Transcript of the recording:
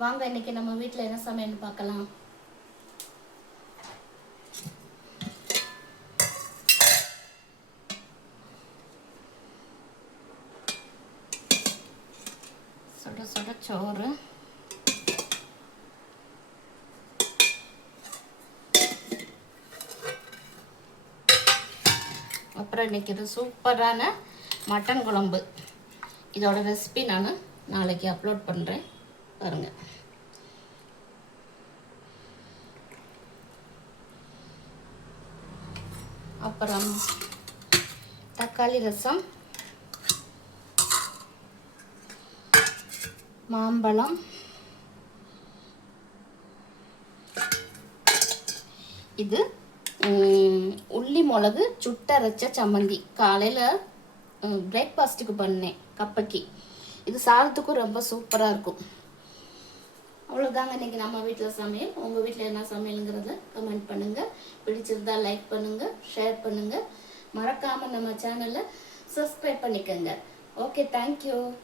வாங்க இன்னைக்கு நம்ம வீட்டில் என்ன சமையல்னு பார்க்கலாம். சுட சுட சோறு, அப்புறம் இன்னைக்கு இது சூப்பரான மட்டன் குழம்பு. இதோட ரெசிபி நான் நாளைக்கு அப்லோட் பண்ணுறேன், பாருங்கள். அப்புறம் தக்காளி ரசம், மாம்பழம், இது உள்ளி மிளகு சுட்டரைச்ச சம்மந்தி. காலையில் பிரேக்ஃபாஸ்ட்டுக்கு பண்ணேன் கப்பைக்கு. இது சாதத்துக்கும் ரொம்ப சூப்பராக இருக்கும். அவ்வளோதாங்க இன்றைக்கி நம்ம வீட்டில் சமையல். உங்கள் வீட்டில் என்ன சமையலுங்கிறத கமெண்ட் பண்ணுங்கள். பிடிச்சிருந்தா லைக் பண்ணுங்கள், ஷேர் பண்ணுங்கள். மறக்காமல் நம்ம சேனலை சப்ஸ்கிரைப் பண்ணிக்கோங்க. Okay, thank you.